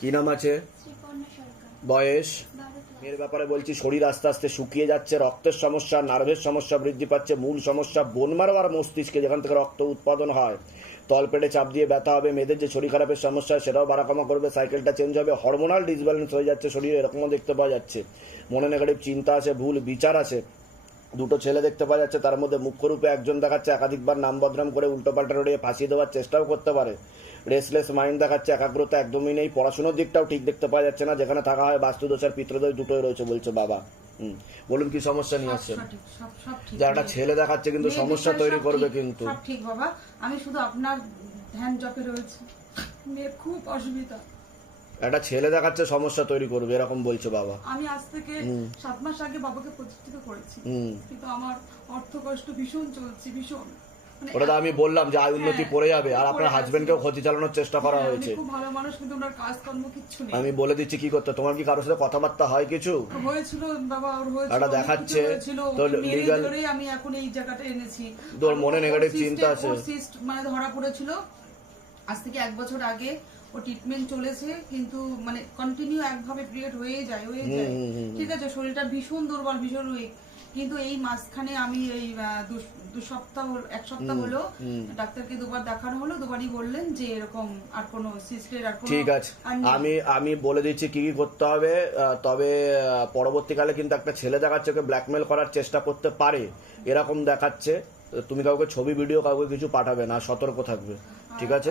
কি নাম আছে? বয়স? এর ব্যাপারে বলছি, শরীর আস্তে আস্তে শুকিয়ে যাচ্ছে, রক্তের সমস্যা, নার্ভের সমস্যা বৃদ্ধি পাচ্ছে, মূল সমস্যা বোন মারো আর মস্তিষ্কে যেখান থেকে রক্ত উৎপাদন হয়। তলপেটে চাপ দিয়ে ব্যথা হবে, মেয়েদের যে শরীর খারাপের সমস্যা সেটাও বাড়াকমা করবে, সাইকেলটা চেঞ্জ হবে হরমোনাল ডিসব্যালেন্স হয়ে যাচ্ছে, শরীরে এরকমও দেখতে পাওয়া যাচ্ছে। মনে নেগেটিভ চিন্তা আছে, ভুল বিচার আছে। দুটো ছেলে দেখতে পাওয়া যাচ্ছে, তার মধ্যে মুখ্যরূপে একজন দেখাচ্ছে, একাধিকবার নাম বদনাম করে উল্টোপাল্টা রড়িয়ে ফাঁসিয়ে দেওয়ার চেষ্টাও করতে পারে। রেসলেস মাইন্ড দেখাচ্ছে একাগ্রতা একদমই নেই পড়াশোনার দিকটাও ঠিক দেখতে পাওয়া যাচ্ছে না যেখানে থাকা হয় বাস্তুদোষ আর পিতৃদোষ দুটোই রয়েছে বলছে বাবা। হুম বলুন কি সমস্যা নিয়ে আসছেন? সঠিক সব সব ঠিক। যে একটা ছেলে দেখাচ্ছে কিন্তু সমস্যা তৈরি করবে কিন্তু। ঠিক বাবা। আমি শুধু আপনার ধ্যান জপে রয়েছে। মেয়ের খুব অসুবিধা। একটা ছেলে দেখাচ্ছে সমস্যা তৈরি করবে এরকম বলছে বাবা। আমি আজ থেকে সাত মাস আগে বাবাকে প্রতিষ্ঠিত করেছি। হুম। কিন্তু আমার অর্থ কষ্ট ভীষণ চলছে ভীষণ। ওটা তো আমি বললাম যে আয় উন্নতি হ্যাঁ, পড়ে যাবে আর আপনার হাজবেন্ডকেও ক্ষতি চালানোর চেষ্টা করা হ্যাঁ, হয়েছে। খুব ভালো মানুষ কিন্তু ওনার কাজকর্ম কিচ্ছু নেই। আমি বলে দিচ্ছি কি করতে তোমার কি কারোর সাথে কথাবার্তা হয় কিছু? হয়েছিল বাবা ওর হয়েছিল একটা দেখাচ্ছে, তো ধরেই আমি এখন এই জায়গাটা এনেছি। তোর মনে cyst চিন্তা আছে। মানে ধরা পড়েছিল। আজ থেকে এক বছর আগে ও ট্রিটমেন্ট চলেছে কিন্তু মানে কন্টিনিউ একভাবে পিরিয়ড হয়ে যায় হয়ে যায়। ঠিক আছে শরীরটা ভীষণ দুর্বল ভীষণ উইক কিন্তু এই মাঝখানে আমি এই দু- সপ্তাহ এক সপ্তাহ হলো ডাক্তারকে দুবার দেখানো হলো দুবারই বললেন যে এরকম আর কোনো সিস্টের আর কোনো ঠিক আছে। আমি আমি বলে দিচ্ছি কি কি করতে হবে তবে পরবর্তীকালে কিন্তু একটা ছেলে দেখাচ্ছে ওকে ব্ল্যাকমেল করার চেষ্টা করতে পারে এরকম দেখাচ্ছে। তুমি কাউকে ছবি ভিডিও কাউকে কিছু পাঠাবে না সতর্ক থাকবে। ঠিক আছে?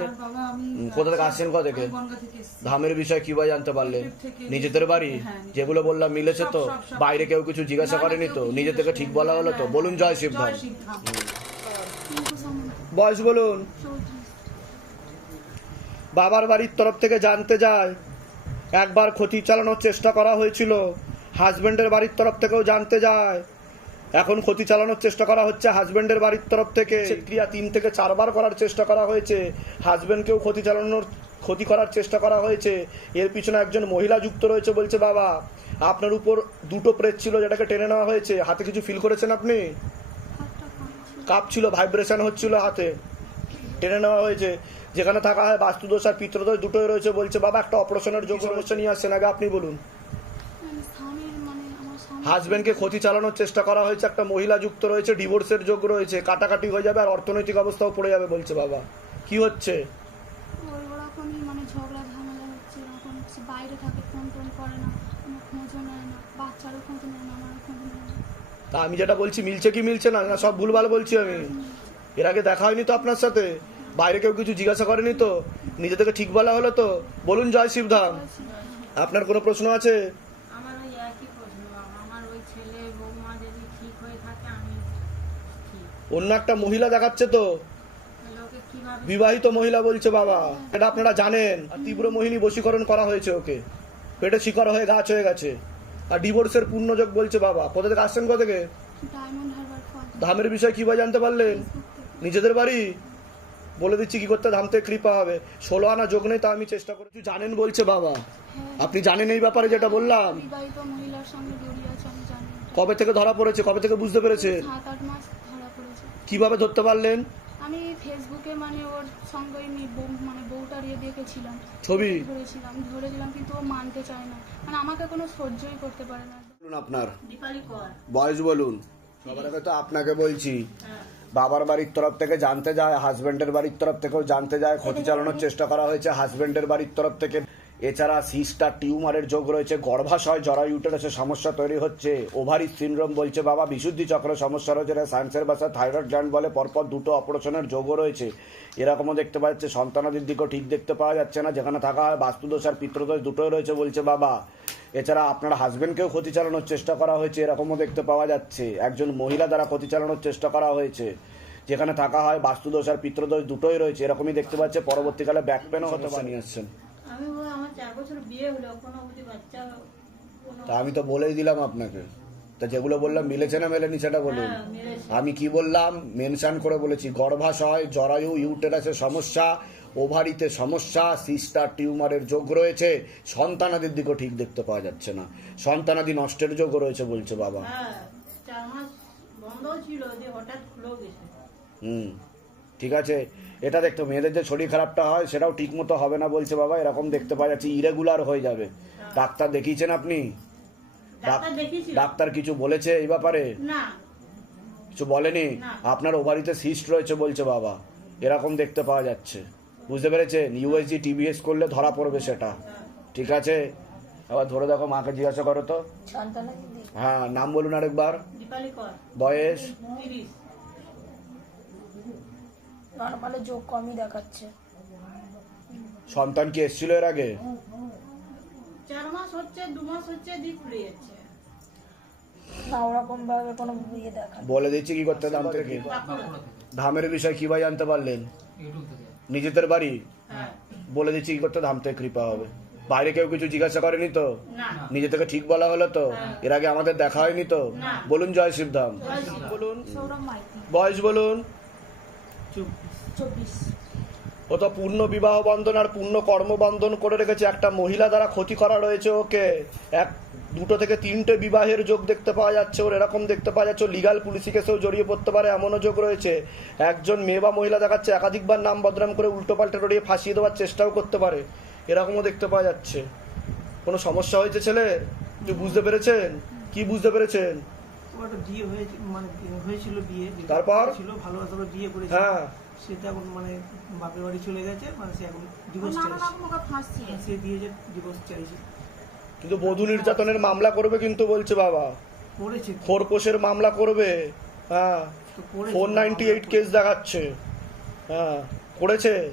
কোথা থেকে আসছেন কোথা থেকে। ধামের বিষয়ে কি ভাই জানতে পারলেন নিজেদের বাড়ি? হ্যাঁ, যেগুলো বললাম মিলেছে তো। বাইরে কেউ কিছু জিজ্ঞাসা করেনি তো? নিজে থেকে ঠিক বলা হলো তো? হ্যাঁ, বলুন জয় শিব ধাম। সামন্ত বয়স বলুন। বাবার বাড়ির তরফ থেকে জানতে যায় একবার ক্ষতি চালানোর চেষ্টা করা হয়েছিল। হাজবেন্ডের বাড়ির তরফ থেকেও জানতে যায় এখন ক্ষতি চালানোর চেষ্টা করা হচ্ছে হাজবেন্ডের বাড়ির তরফ থেকে। ক্রিয়া তিন থেকে চারবার করার চেষ্টা করা হয়েছে। হাজবেন্ডকেও ক্ষতি চালানোর ক্ষতি করার চেষ্টা করা হয়েছে। এর পিছনে একজন মহিলা যুক্ত রয়েছে বলছে বাবা আপনার উপর দুটো প্রেত ছিল যেটাকে টেনে নেওয়া হয়েছে। হাতে কিছু ফিল করেছেন আপনি? কাঁপছিল কাঁপছিল ভাইব্রেশন হচ্ছিল হাতে। টেনে নেওয়া হয়েছে। যেখানে থাকা হয় বাস্তুদোষ আর পিত্রদোষ দুটোই রয়েছে বলছে বাবা একটা অপারেশনের যোগ্য সমস্যা নিয়ে আসছেন। আগে আপনি বলুন। হাজবেন্ডকে ক্ষতি চালানোর চেষ্টা করা হয়েছে একটা মহিলা যুক্ত রয়েছে ডিভোর্সের যোগ রয়েছে কাটাকাটি হয়ে যাবে আর অর্থনৈতিক অবস্থাও পড়ে যাবে বলছে বাবা। কি হচ্ছে? মানে তা আমি যেটা বলছি মিলছে কি মিলছে না না সব ভুলভাল বলছি আমি। এর আগে দেখা হয়নি তো আপনার সাথে? বাইরে কেউ কিছু জিজ্ঞাসা করেনি তো? নিজে থেকে ঠিক বলা হলো তো? বলুন জয় শিবধাম। আপনার কোনো প্রশ্ন আছে আমার ওই একই প্রশ্ন বাবা আমার ওই ছেলে বৌমা যদি ঠিক হয়ে থাকে আমি ঠিক অন্য একটা মহিলা দেখাচ্ছে তো। বিবাহিত মহিলা বলছে বাবা। এটা আপনারা জানেন। তীব্র মোহিনী বশীকরণ করা হয়েছে ওকে। পেটে শিকড় হয়ে গাছ হয়ে গেছে। আর ডিভোর্সের পূর্ণযোগ বলছে বাবা। কোথা থেকে আসছেন কোথা থেকে? ধামের বিষয়ে কি জানতে পারলেন? নিজেদের বাড়ি? বলে দিচ্ছি কি করতে? ধাম থেকে কৃপা হবে। ষোলো আনা যোগ নেই তা আমি চেষ্টা করেছি। জানেন বলছে বাবা। হ্যাঁ। আপনি জানেন এই ব্যাপারে যেটা বললাম। কবে থেকে ধরা পড়েছে? কবে থেকে বুঝতে পেরেছে? কীভাবে ধরতে পারলেন? আমি ফেসবুকে মানে ওর সঙ্গে আমি বউ মানে বউটার ইয়ে দেখেছিলাম। ছবি? ধরেছিলাম ধরেছিলাম কিন্তু ও মানতে চায় না। মানে আমাকে কোনো সহ্যই করতে পারে না। বলুন আপনার। দীপালি কর। বয়স বলুন। সবার আগে তো আপনাকে বলছি। হ্যাঁ। বাবার বাড়ির তরফ থেকে জানতে যায় হাজবেন্ডের বাড়ির তরফ থেকেও জানতে যায় ক্ষতি চালানোর চেষ্টা করা হয়েছে হাজবেন্ডের বাড়ির তরফ থেকে। এছাড়া সিস্টার টিউমারের যোগ রয়েছে, গর্ভাশয় জরায়ু ইউটেরাসের সমস্যা তৈরি হচ্ছে, ওভারি সিনড্রোম বলছে, বাবা বিশুদ্ধি চক্রের সমস্যা রয়েছে সায়েন্সের ভাষা থাইরয়েড গ্ল্যান্ড বলে পরপর দুটো অপারেশনের যোগও রয়েছে। এরকমও দেখতে পাওয়া যাচ্ছে, সন্তানাদির দিকেও ঠিক দেখতে পাওয়া যাচ্ছে না, যেখানে থাকা হয় বাস্তুদোষ আর পিতৃদোষ দুটোই রয়েছে বলছে বাবা। এছাড়া আপনার হাজব্যান্ডকেও ক্ষতি চালানোর চেষ্টা করা হয়েছে, এরকমও দেখতে পাওয়া যাচ্ছে, একজন মহিলা দ্বারা ক্ষতি চালানোর চেষ্টা করা হয়েছে, যেখানে থাকা হয় বাস্তুদোষ আর পিতৃদোষ দুটোই রয়েছে, এরকমই দেখতে পাচ্ছে, পরবর্তীকালে ব্যাক পেনও হতে পারে। নিয়ে আসছেন। আমি বলি আমার চার বছর বিয়ে হলো কোনো অবধি বাচ্চা তা আমি তো বলেই দিলাম আপনাকে। তা যেগুলো বললাম মিলেছে না মেলেনি সেটা বলুন। হ্যাঁ, আমি কি বললাম? মেনশন করে বলেছি গর্ভাশয় জরায়ু ইউটেরাসের সমস্যা ওভারিতে সমস্যা সিস্টার টিউমারের যোগ রয়েছে সন্তানাদির দিকেও ঠিক দেখতে পাওয়া যাচ্ছে না। সন্তানাদি নষ্টের যোগ রয়েছে বলছে বাবা। হ্যাঁ হুম ঠিক আছে। এটা দেখতো মেয়েদের যে শরীর খারাপটা হয় সেটাও ঠিক মতো হবে না বলছে বাবা এরকম দেখতে পাওয়া যাচ্ছে ইরেগুলার হয়ে যাবে। ডাক্তার দেখিয়েছেন আপনি? ডাক্তার ডাক্তার কিছু বলেছে এই ব্যাপারে? কিছু বলেনি? আপনার ওভারিতে সিস্ট রয়েছে বলছে বাবা এরকম দেখতে পাওয়া যাচ্ছে। বুঝতে পেরেছেন? ইউএসজি টিবিএস করলে ধরা পড়বে সেটা। ঠিক আছে? আবার ধরে দেখো মাকে জিজ্ঞাসা করো তো। হ্যাঁ নাম বলুন আরেকবার। দীপালি বয়স? নর্মালে যোগ কমই দেখাচ্ছে। সন্তান কি এসেছিল এর আগে? চার মাস হচ্ছে দু মাস হচ্ছে দিক ফুলে যাচ্ছে। না ওরকম ভাবে কোনো ইয়ে দেখা বলে দিচ্ছি কি করতে দাম থেকে? ধামের বিষয় কি ভাই জানতে পারলেন? নিজেদের বাড়ি? হ্যাঁ। বলে দিচ্ছি কি করতে ধাম থেকে কৃপা হবে। বাইরে কেউ কিছু জিজ্ঞাসা করেনি তো? নিজে থেকে ঠিক বলা হলো তো? এর আগে আমাদের দেখা হয়নি তো? বলুন জয় শিবধাম। বলুন। সৌরভ বয়স বলুন। ও তো পূর্ণ বিবাহ বন্ধন আর পূর্ণ কর্মবন্ধন করে রেখেছে। একটা মহিলা দ্বারা ক্ষতি করা রয়েছে ওকে। এক, দুটো থেকে তিনটে বিবাহের যোগ দেখতে পাওয়া যাচ্ছে। ওর এরকম দেখতে পাওয়া যাচ্ছে। লিগাল পুলিশি কেসেও জড়িয়ে পড়তে পারে। এমনও যোগ রয়েছে। একজন মেয়ে বা মহিলা দেখাচ্ছে। একাধিকবার নাম বদনাম করে উল্টো পাল্টে রড়িয়ে ফাঁসিয়ে দেওয়ার চেষ্টাও করতে পারে। এরকমও দেখতে পাওয়া যাচ্ছে। কোনো সমস্যা হয়েছে ছেলে বুঝতে পেরেছেন? কি বুঝতে পেরেছেন? ও বিয়ে হয়েছে মানে হয়েছিল বিয়ে তারপর? ছিল ভালোবাসা বিয়ে করেছে। হ্যাঁ। সে তো এখন মানে বাপের বাড়ি চলে গেছে মানে সে এখন ডিভোর্স চাইছে। রকম ওকে ফাঁসছে সে দিয়েছে ডিভোর্স চাইছে। কিন্তু বধূ নির্যাতনের মামলা করবে কিন্তু বলছে বাবা। করেছে খোরপোশের মামলা করবে। হ্যাঁ। ফোর নাইনটি এইট কেস দেখাচ্ছে। হ্যাঁ করেছে।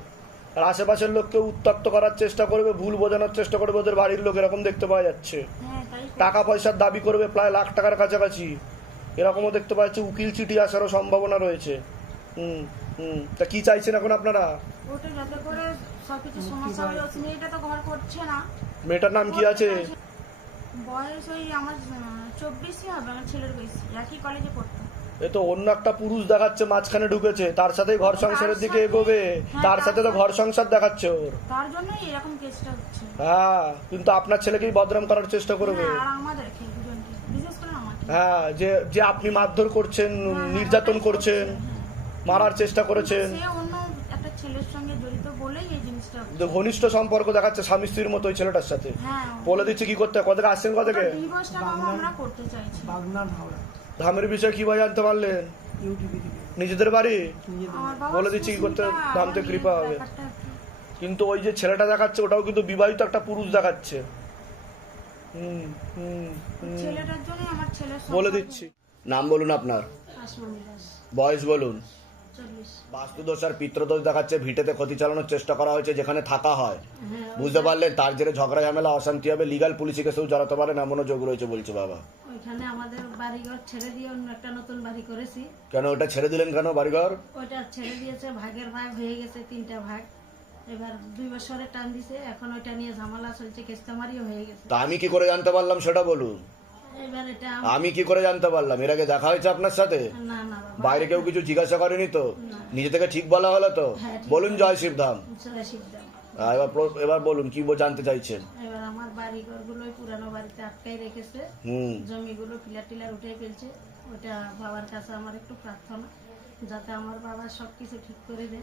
আর আশেপাশের লোককে উত্তক্ত করার চেষ্টা করবে ভুল বোঝানোর চেষ্টা করবে ওদের বাড়ির লোক এরকম দেখতে পাওয়া যাচ্ছে। হ্যাঁ। টাকা পয়সার দাবি করবে প্রায় লাখ টাকার কাছাকাছি। এরকমও দেখতে পাচ্ছি উকিল চিঠি আসারও সম্ভাবনা রয়েছে। হুম হুম। তা কি চাইছেন এখন আপনারা? হয়ে মেয়েটার নাম কি আছে? বয়স ওই আমার চব্বিশই হবে আমার ছেলের বেশি একই কলেজে পড়তো। এ তো অন্য একটা পুরুষ দেখাচ্ছে মাঝখানে ঢুকেছে। তার সাথে ঘর সংসারের দিকে এগোবে। তার সাথে তো ঘর সংসার দেখাচ্ছে ওর। তার জন্যই এরকম কেসটা হচ্ছে। হ্যাঁ কিন্তু আপনার ছেলেকেই বদনাম করার চেষ্টা করবে। হ্যাঁ, আর আমাদেরকে দুজনকে বিশেষ করে আমাকে হ্যাঁ যে যে আপনি মারধর করছেন নির্যাতন করছেন মারার চেষ্টা করেছেন। সে অন্য একটা ছেলের সঙ্গে জড়িত বলেই এই জিনিসটা হচ্ছে। যে ঘনিষ্ঠ সম্পর্ক দেখাচ্ছে স্বামী স্ত্রীর মতো ওই ছেলেটার সাথে। হ্যাঁ। বলে দিচ্ছে কি করতে হয়, কোথেকে আসছেন বাগনান হাওড়া। ধামের বিষয়ে কি ভাই জানতে পারলেন? নিজেদের বাড়ি? নিজেদের আমার বাবা বলে দিচ্ছি কি করতে সুস্মিতা, ধাম কৃপা হবে। কিন্তু ওই যে ছেলেটা দেখাচ্ছে ওটাও কিন্তু বিবাহিত একটা পুরুষ দেখাচ্ছে। ছেলেটার জন্য আমার ছেলের বলে দিচ্ছি। নাম বলুন আপনার। বয়স বলুন। বাস্তুদোষ আর পিত্রদোষ দেখাচ্ছে। ভিটেতে ক্ষতি চালানোর চেষ্টা করা হয়েছে যেখানে থাকা হয়। হ্যাঁ বুঝতে পারলেন তার জেরে ঝগড়া ঝামেলা অশান্তি হবে। লিগাল পুলিশে কেসেও জড়াতে পারেন এমনও যোগ রয়েছে বলছে বাবা। ওইখানে আমাদের বাড়িঘর ছেড়ে দিয়ে অন্য একটা নতুন বাড়ি করেছি। কেন ওটা ছেড়ে দিলেন কেন বাড়িঘর? ওইটা ছেড়ে দিয়েছে ভাগের ভাগ হয়ে গেছে তিনটা ভাগ। এবার দুই বছরের টান দিছে এখন ওইটা নিয়ে ঝামেলা চলছে কেস্তামারিও হয়ে গেছে। তা আমি কি করে জানতে পারলাম সেটা বলুন? এবার এটা আম- আমি কি করে জানতে পারলাম? এর আগে দেখা হয়েছে আপনার সাথে? না না বাবা। বাইরে কেউ কিছু জিজ্ঞাসা করেনি তো? নিজে থেকে ঠিক বলা হলো তো? হ্যাঁ, ঠিক। বলুন জয় শিবধাম। শিখতাম আহ, এবার প্র- এবার বলুন কি বল- জানতে চাইছেন? এবার আমার বাড়িঘর গুলোই পুরানো বাড়িতে আটকাই রেখেছে। হুম। জমিগুলো পিলার টিলার উঠে ফেলছে। ওটা বাবার কাছে আমার একটু প্রার্থনা যাতে আমার বাবা সবকিছু ঠিক করে দেয়।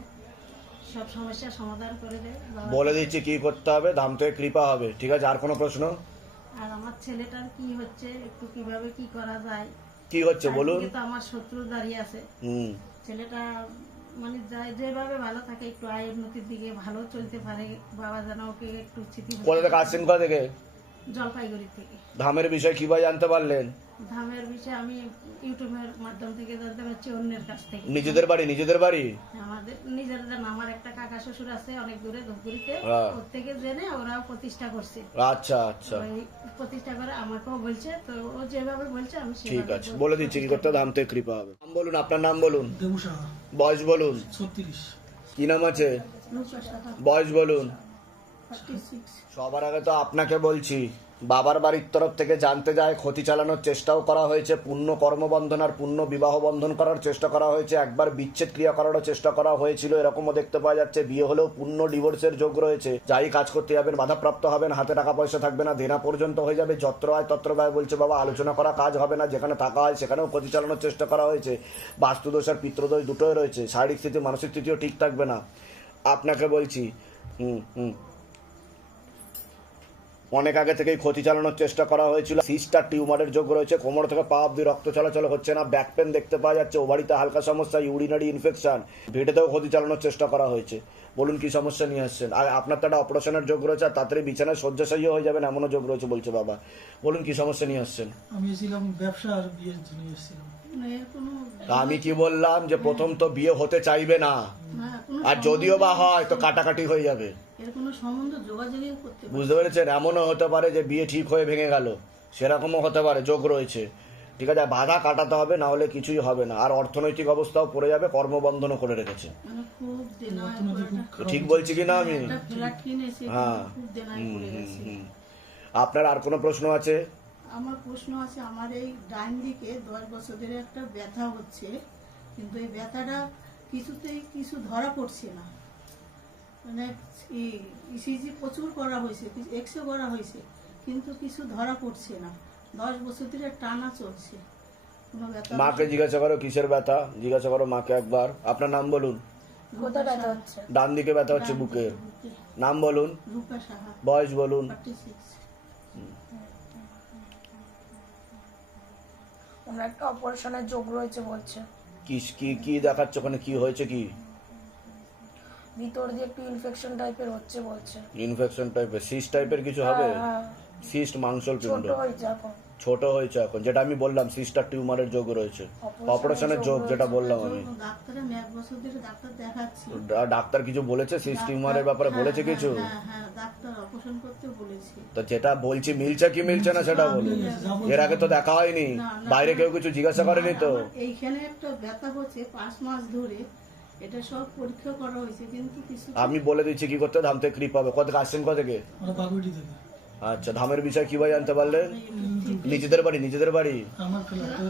সব সমস্যার সমাধান করে দেয় বাবা। বলে দিচ্ছি কি করতে হবে ধাম থেকে কৃপা হবে ঠিক আছে? আর কোনো প্রশ্ন? আর আমার ছেলেটার কি হচ্ছে একটু কীভাবে কি করা যায়? কি হচ্ছে বলুন। চারদিকে তো আমার শত্রু দাঁড়িয়ে আছে। হুম। ছেলেটা মানে যা- যেভাবে ভালো থাকে একটু আয় উন্নতির দিকে ভালো চলতে পারে বাবা যেন ওকে একটু স্মৃতি কোথা থেকে আসছেন কোথা থেকে? জলপাইগুড়ি থেকে। ধামের বিষয়ে কি ভাই জানতে পারলেন? ধামের বিষয়ে আমি ইউটিউবের মাধ্যম থেকে জানতে পারছি অন্যের কাছ থেকে। নিজেদের বাড়ি নিজেদের বাড়ি? আমাদের নিজেদের আমার একটা কাকা শ্বশুর আছে অনেক দূরে ধূপগুড়িতে। হ্যাঁ। ওর থেকে জেনে ওরাও প্রতিষ্ঠা করছে। আচ্ছা আচ্ছা। প্রতিষ্ঠা করে আমাকেও বলছে তো ও যেভাবে বলছে আমি ঠিক আছে বলে দিচ্ছি কি করতে হবে, ধাম থেকে কৃপা হবে। নাম বলুন আপনার নাম বলুন। বয়স বলুন। ছত্রিশ। কি নাম আছে? বয়স বলুন। সবার আগে তো আপনাকে বলছি বাবার বাড়ির তরফ থেকে জানতে যায়, ক্ষতি চালানোর চেষ্টাও করা হয়েছে, পূর্ণ কর্মবন্ধন আর পূর্ণ বিবাহ বন্ধন করার চেষ্টা করা হয়েছে, একবার বিচ্ছেদ ক্রিয়া করারও চেষ্টা করা হয়েছিল, এরকমও দেখতে পাওয়া যাচ্ছে, বিয়ে হলেও পূর্ণ ডিভোর্সের যোগ রয়েছে, যাই কাজ করতে যাবেন, বাধাপ্রাপ্ত হবেন, হাতে টাকা পয়সা থাকবে না, দেনা পর্যন্ত হয়ে যাবে, যত্র আয় তত্র ব্যয় বলছে বাবা, আলোচনা করা কাজ হবে না, যেখানে থাকা হয় সেখানেও ক্ষতি চালানোর চেষ্টা করা হয়েছে, বাস্তুদোষ আর পিত্রদোষ দুটোই রয়েছে, শারীরিক স্থিতি, মানসিক স্থিতিও ঠিক থাকবে না। আপনাকে বলছি, হুম হুম। অনেক আগে থেকেই ক্ষতি চালানোর চেষ্টা করা হয়েছিল। সিস্টার টিউমারের যোগ রয়েছে কোমর থেকে পা অব্দি রক্ত চলাচল হচ্ছে না ব্যাক পেন দেখতে পাওয়া যাচ্ছে ওভারিতে হালকা সমস্যা ইউরিনারি ইনফেকশন ভেটেতেও ক্ষতি চালানোর চেষ্টা করা হয়েছে। বলুন কি সমস্যা নিয়ে আসছেন? আর আপনার তো একটা অপারেশনের যোগ রয়েছে আর তাড়াতাড়ি বিছানায় শয্যাশায়ী হয়ে যাবেন এমনও যোগ রয়েছে বলছে বাবা। বলুন কি সমস্যা নিয়ে আসছেন? আমি এসেছিলাম ব্যবসা আর বিয়ের জন্য এসেছিলাম। মানে আমি কি বললাম যে প্রথম তো বিয়ে হতে চাইবে না। আর যদিও বা হয় তো কাটাকাটি হয়ে যাবে। এর কোনো সম্বন্ধ যোগাযোগই করতে পারে। বুঝতে পেরেছেন? এমনও হতে পারে যে বিয়ে ঠিক হয়ে ভেঙে গেল। সেরকমও হতে পারে যোগ রয়েছে। ঠিক আছে বাধা কাটাতে হবে না হলে কিছুই হবে না। আর অর্থনৈতিক অবস্থাও পড়ে যাবে কর্মবন্ধনও করে রেখেছে। মানে ঠিক বলছি কি না আমি? হ্যাঁ। আপনার আর কোনো প্রশ্ন আছে? আমার প্রশ্ন আছে আমার এই ডাইন দিকে দশ বছর ধরে একটা ব্যথা হচ্ছে কিন্তু এই ব্যথাটা কিছুতেই কিছু ধরা পড়ছে না। মানে ইসিজি প্রচুর করা হয়েছে এক্সরে করা হয়েছে কিন্তু কিছু ধরা পড়ছে না। দশ বছর ধরে টানা চলছে। মাকে জিজ্ঞাসা করো কিসের ব্যথা? জিজ্ঞাসা করো মাকে একবার। আপনার নাম বলুন। কোথায় ব্যথা হচ্ছে। ডান দিকে ব্যথা হচ্ছে বুকের। নাম বলুন। বয়স বলুন। ওনার একটা অপারেশনের যোগ রয়েছে বলছে। কি কি কি দেখাচ্ছে ওখানে? কি হয়েছে কি? ভিতর দিয়ে একটু ইনফেকশন টাইপের হচ্ছে বলছে। ইনফেকশন টাইপের সিস্ট টাইপের কিছু হবে? হ্যাঁ, হ্যাঁ। সিস্ট মাংসল ছোট হয়েছে এখন। ছোট হয়েছে এখন যেটা আমি বললাম সিস্টার টিউমারের যোগ রয়েছে। অপারেশনের যোগ যেটা বললাম আমি। ডাক্তার আমি এক বছর ধরে ডাক্তার দেখাচ্ছি। ডা- ডাক্তার কিছু বলেছে? সিস্ট টিউমারের ব্যাপারে হ্যাঁ, বলেছে কিছু? হ্যাঁ হ্যাঁ তো যেটা বলছি মিলছে কি মিলছে না সেটা বলুন। এর আগে তো দেখা হয়নি। বাইরে কেউ কিছু জিজ্ঞাসা করেনি তো? এইখানে একটা ব্যথা হচ্ছে পাঁচ মাস ধরে। এটা সব পরীক্ষা করা হয়েছে কিন্তু কিছু আমি বলে দিচ্ছি কি করতে ধাম থেকে ক্রিপ হবে। কত আসছেন কত থেকে? আচ্ছা ধামের বিষয় কীভাবে জানতে পারলেন নিজেদের বাড়ি নিজেদের বাড়ি?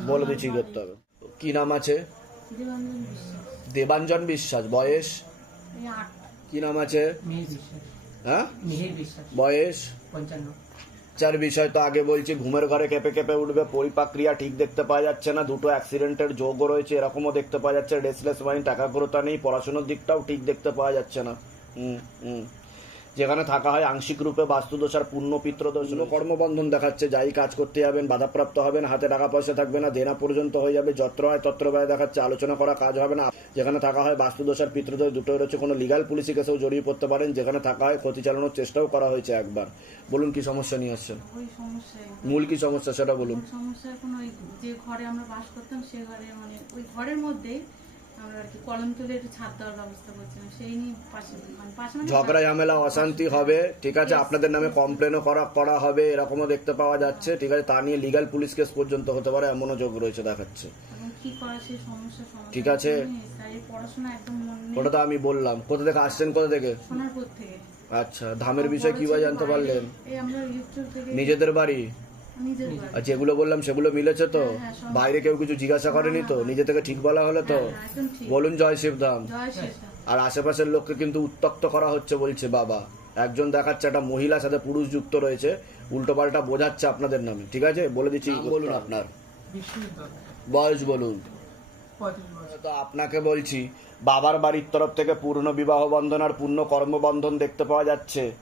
বলে দিচ্ছি কি করতে হবে। কি নাম আছে? দেবাঞ্জন বিশ্বাস। দেবাঞ্জন বয়স? কি নাম আছে? হ্যাঁ? মিহির বয়স? চার বিষয় তো আগে বলছি ঘুমের ঘরে কেঁপে কেঁপে উঠবে পরিপাক্রিয়া ঠিক দেখতে পাওয়া যাচ্ছে না দুটো অ্যাক্সিডেন্টের যোগও রয়েছে এরকমও দেখতে পাওয়া যাচ্ছে রেসলেস মাইন্ড টাকা পুরোতা নেই পড়াশোনার দিকটাও ঠিক দেখতে পাওয়া যাচ্ছে না। হুম হুম। যেখানে থাকা হয় আংশিক রূপে বাস্তুদোষ আর পূর্ণ পিত্রদোষ। কোনো কর্মবন্ধন দেখাচ্ছে যাই কাজ করতে যাবেন বাধাপ্রাপ্ত হবেন হাতে টাকা পয়সা থাকবে না দেনা পর্যন্ত হয়ে যাবে যত্র হয় তত্র ব্যয় দেখাচ্ছে আলোচনা করা কাজ হবে না। যেখানে থাকা হয় বাস্তুদোষ আর পিত্রদোষ দুটোই রয়েছে কোনো লিগাল পুলিশি কেসেও জড়িয়ে পড়তে পারেন যেখানে থাকা হয় ক্ষতি চালানোর চেষ্টাও করা হয়েছে একবার। বলুন কি সমস্যা নিয়ে আসছেন? মূল কি সমস্যা সেটা বলুন। সমস্যা ওই যে ঘরে আমরা বাস করতাম সে ঘরে মানে ওই ঘরের মধ্যে আমরা আর কি কলম তুলে একটু ছাদ দেওয়ার ব্যবস্থা করছিলাম সেই নিয়ে পাশে মানে পাশে মানে ঝগড়া ঝামেলা অশান্তি হবে ঠিক আছে? আপনাদের নামে কমপ্লেনও করা করা হবে এরকমও দেখতে পাওয়া যাচ্ছে ঠিক আছে? তা নিয়ে লিগাল পুলিশ কেস পর্যন্ত হতে পারে এমনও যোগ রয়েছে দেখাচ্ছে। এখন কি করা সেই সমস্যা সমাধান ঠিক আছে। তাই পড়াশোনা একদম মন নেই। ওটা তো আমি বললাম। কোথা থেকে আসছেন কোথা থেকে? সোনারপুর থেকে। আচ্ছা ধামের বিষয় কীভাবে জানতে পারলেন? এই আমরা ইউটিউব থেকে নিজেদের বাড়ি। আর যেগুলো বললাম সেগুলো মিলেছে তো? বাইরে কেউ কিছু জিজ্ঞাসা করেনি তো? নিজে থেকে ঠিক বলা হলো তো? হ্যাঁ, বলুন জয় শিবধাম আর আশেপাশের লোককে কিন্তু উত্তক্ত করা হচ্ছে বলছে বাবা। একজন দেখাচ্ছে একটা মহিলার সাথে পুরুষ যুক্ত রয়েছে। উল্টো পাল্টা বোঝাচ্ছে আপনাদের নামে ঠিক আছে? বলে দিচ্ছি বলুন আপনার। বয়স বলুন। তো আপনাকে বলছি বাবার বাড়ির তরফ থেকে পূর্ণ বিবাহ বন্ধন আর পূর্ণ কর্মবন্ধন দেখতে পাওয়া যাচ্ছে।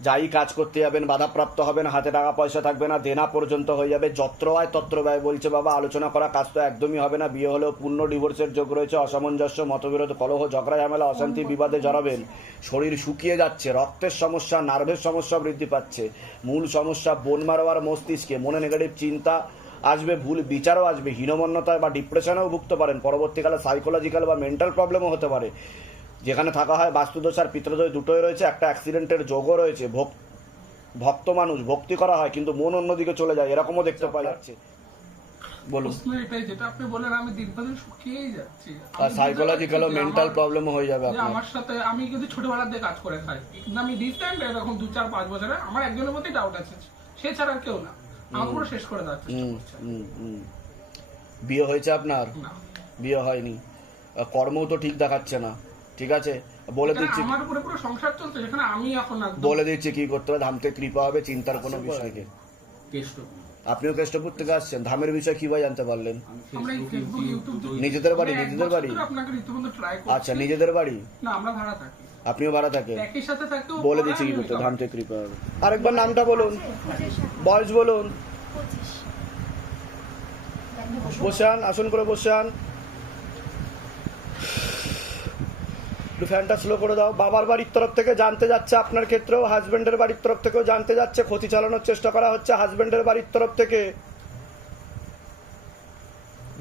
যাই কাজ করতে যাবেন বাধাপ্রাপ্ত হবেন হাতে টাকা পয়সা থাকবে না দেনা পর্যন্ত হয়ে যাবে যত্র আয় তত্র ব্যয় বলছে বাবা আলোচনা করা কাজ তো একদমই হবে না বিয়ে হলেও পূর্ণ ডিভোর্সের যোগ রয়েছে অসামঞ্জস্য মতবিরোধ কলহ ঝগড়া ঝামেলা অশান্তি বিবাদে জড়াবেন শরীর শুকিয়ে যাচ্ছে রক্তের সমস্যা নার্ভের সমস্যা বৃদ্ধি পাচ্ছে মূল সমস্যা বোন মারোয়ার মস্তিষ্কে মনে নেগেটিভ চিন্তা আসবে ভুল বিচারও আসবে হীনমন্যতায় বা ডিপ্রেশনেও ভুগতে পারেন পরবর্তীকালে সাইকোলজিক্যাল বা মেন্টাল প্রবলেমও হতে পারে। যেখানে থাকা হয় বাস্তুদোষ আর পিত্রদোষ দুটোই রয়েছে একটা অ্যাক্সিডেন্টের যোগও রয়েছে ভোগ ভক্ত মানুষ ভক্তি করা হয় কিন্তু মন অন্যদিকে চলে যায় এরকমও দেখতে পাওয়া যাচ্ছে। বলুন। এটাই যেটা আপনি বলেন আমি দীর্ঘদিন শুকিয়েই যাচ্ছি। আর সাইকোলজিক্যাল ও পারছি যে মেন্টাল আমার- প্রবলেম হয়ে যাবে আপনার। আমার সাথে আমি কিন্তু কাজ করে খাই। আমি রিসেন্ট এরকম দু চার পাঁচ বছরে আমার একজনের ডাউট আছে। সে ছাড়া আর কেউ না। আমার পুরো শেষ করে দেওয়ার চেষ্টা করছে। বিয়ে হয়েছে আপনার? বিয়ে হয়নি। কর্মও তো ঠিক দেখাচ্ছে না। ঠিক আছে? বলে দিচ্ছি আমার উপরে পুরো সংসার চলছে যেখানে আমি এখন বলে দিচ্ছি কি করতে হবে? ধামতে কৃপা হবে চিন্তার কোনো বিষয় নেই। আপনিও কেষ্টপুর থেকে আসছেন। ধামের বিষয় কীভাবে জানতে পারলেন? আমরা এই ফেসবুক ইউটিউব নিজেদের বাড়ি নিজেদের বাড়ি? আচ্ছা নিজেদের বাড়ি? না আমরা ভাড়া থাকি। আপনিও ভাড়া থাকেন? বলে দিচ্ছি কি করতে ধামতে কৃপা হবে। আরেকবার নামটা বলুন। বয়স বলুন। পঁচিশ। বসে আসুন করে বসে আন ফ্যানটা স্লো করে দাও। বাবার বাড়ির তরফ থেকে জানতে যাচ্ছে আপনার ক্ষেত্রেও, হাজবেন্ডের বাড়ির তরফ থেকেও জানতে যাচ্ছে, ক্ষতি চালানোর চেষ্টা করা হচ্ছে হাজবেন্ডের বাড়ির তরফ থেকে।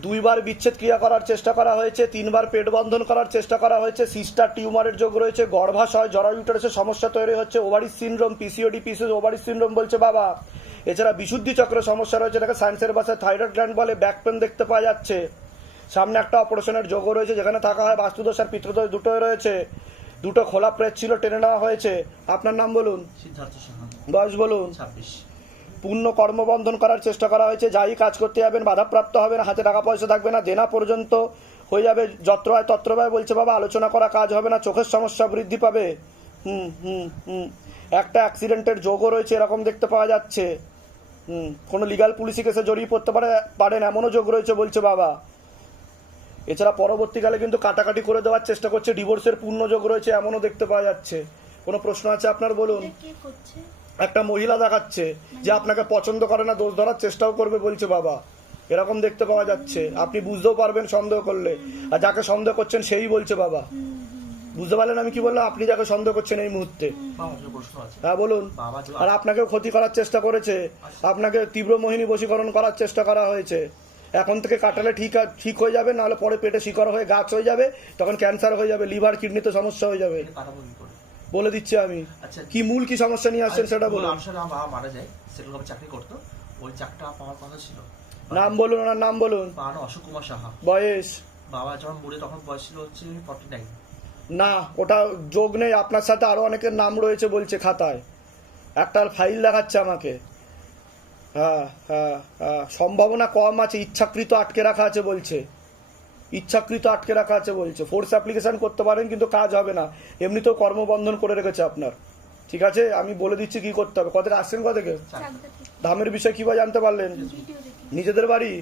দুইবার বিচ্ছেদ ক্রিয়া করার চেষ্টা করা হয়েছে, তিনবার পেট বন্ধন করার চেষ্টা করা হয়েছে, সিস্টার টিউমারের যোগ রয়েছে, গর্ভাশয় জরায়ুটারেসের সমস্যা তৈরি হচ্ছে, ovaries syndrome PCOD PCOS ovaries syndrome বলছে বাবা। এছাড়া বিশুদ্ধি চক্রের সমস্যা রয়েছে, এটাকে সায়েন্সের ভাষায় থাইরয়েড গ্ল্যান্ড বলে, ব্যাক পেন দেখতে পাওয়া যাচ্ছে। সামনে একটা অপারেশনের যোগও রয়েছে যেখানে থাকা হয় বাস্তুদোষ আর পিতৃদোষ দুটোই রয়েছে। দুটো খোলা প্রেস ছিল টেনে নেওয়া হয়েছে। আপনার নাম বলুন? বয়স বলুন? পূর্ণ কর্মবন্ধন করার চেষ্টা করা হয়েছে যাই কাজ করতে যাবেন বাধাপ্রাপ্ত হবেন হাতে টাকা পয়সা থাকবে না দেনা পর্যন্ত হয়ে যাবে যত্র হয় তত্র হয় বলছে বাবা আলোচনা করা কাজ হবে না চোখের সমস্যা বৃদ্ধি পাবে। হুম হুম হুম। একটা অ্যাক্সিডেন্টের যোগও রয়েছে এরকম দেখতে পাওয়া যাচ্ছে। হুম কোনো লিগাল পুলিশি কেসে জড়িয়ে পড়তে পারে পারেন এমনও যোগ রয়েছে বলছে বাবা। এছাড়া পরবর্তীকালে কিন্তু কাটাকাটি করে দেওয়ার চেষ্টা করছে। ডিভোর্সের পূর্ণ যোগ রয়েছে এমনও দেখতে পাওয়া যাচ্ছে। কোনো প্রশ্ন আছে আপনার? বলুন। এটা কে করছে? একটা মহিলা দেখাচ্ছে যে আপনাকে পছন্দ করে না দোষ ধরার চেষ্টাও করবে বলছে বাবা। এরকম দেখতে পাওয়া যাচ্ছে। আপনি বুঝতেও পারবেন সন্দেহ করলে। আর যাকে সন্দেহ করছেন সেই বলছে বাবা। বুঝতে পারলেন আমি কি বললাম? আপনি যাকে সন্দেহ করছেন এই মুহূর্তে। আছে। হ্যাঁ বলুন। আর আপনাকেও ক্ষতি করার চেষ্টা করেছে। আপনাকে তীব্র মোহিনী বশীকরণ করার চেষ্টা করা হয়েছে। এখন থেকে কাটালে ঠিক ঠিক হয়ে যাবে নাহলে পরে পেটে শিকড় হয়ে গাছ হয়ে যাবে তখন ক্যান্সার হয়ে যাবে লিভার কিডনিতে সমস্যা হয়ে যাবে। বলে দিচ্ছি আমি। আচ্ছা। কি মূল কি সমস্যা নিয়ে আসছেন সেটা বলুন। আমার বাবা মারা যায় আমি চাকরি করতো ওই পাওয়ার কথা ছিল। নাম বলুন ওনার নাম বলুন। অশোক কুমার সাহা। বয়স? বাবা যখন মরে তখন বয়স ছিল হচ্ছে ফর্টি নাইন না ওটা যোগ নেই আপনার সাথে আরও অনেকের নাম রয়েছে বলছে খাতায়। একটা ফাইল দেখাচ্ছে আমাকে। হ্যাঁ হ্যাঁ হ্যাঁ। সম্ভাবনা কম আছে ইচ্ছাকৃত আটকে রাখা আছে বলছে। ইচ্ছাকৃত আটকে রাখা আছে বলছে। ফোর্স অ্যাপ্লিকেশন করতে পারেন কিন্তু কাজ হবে না। এমনিতেও কর্মবন্ধন করে রেখেছে আপনার। ঠিক আছে? আমি বলে দিচ্ছি কি করতে হবে। কত আসছেন কত থেকে ধামের বিষয় কীভাবে জানতে পারলেন? নিজেদের বাড়ি?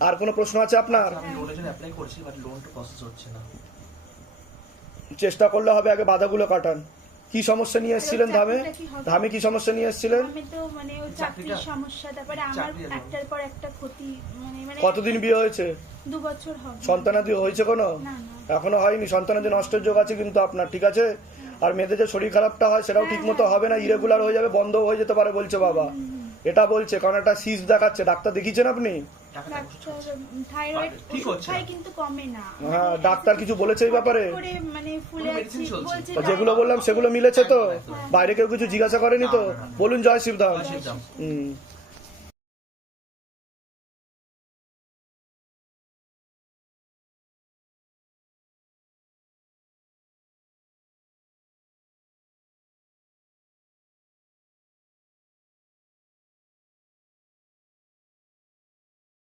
আর কোনো প্রশ্ন আছে আপনার? চেষ্টা করলে হবে আগে বাধাগুলো কাটান। কি সমস্যা নিয়ে এসেছিলেন ধামে? ধামে কি সমস্যা নিয়ে এসেছিলেন? আমি তো মানে ওই চাকরির চাকরিটা- সমস্যা তারপরে আমার চাকরির জন্য। একটার পর একটা ক্ষতি মানে মানে কতদিন বিয়ে হয়েছে? দু বছর সন্তানাদি হয়েছে কোনো? না না। এখনও হয়নি? সন্তানাদি নষ্টের যোগ আছে কিন্তু আপনার ঠিক আছে? আর মেয়েদের যে শরীর খারাপটা হয় সেটাও ঠিক মতো হবে না ইরেগুলার হয়ে যাবে বন্ধ হয়ে যেতে পারে বলছে বাবা। এটা বলছে কারণ একটা সিজ দেখাচ্ছে। ডাক্তার দেখিয়েছেন আপনি? থাইরয়েড ঠিক ওষুধ হচ্ছে। খাই কিন্তু কমে না। হ্যাঁ ডাক্তার কিছু বলেছে এই ব্যাপারে? করে মানে ফুলে আছে বলছে যেগুলো বললাম সেগুলো মিলেছে তো? বাইরে কেউ কিছু জিজ্ঞাসা করেনি তো। বলুন জয় শিবধাম। হুম।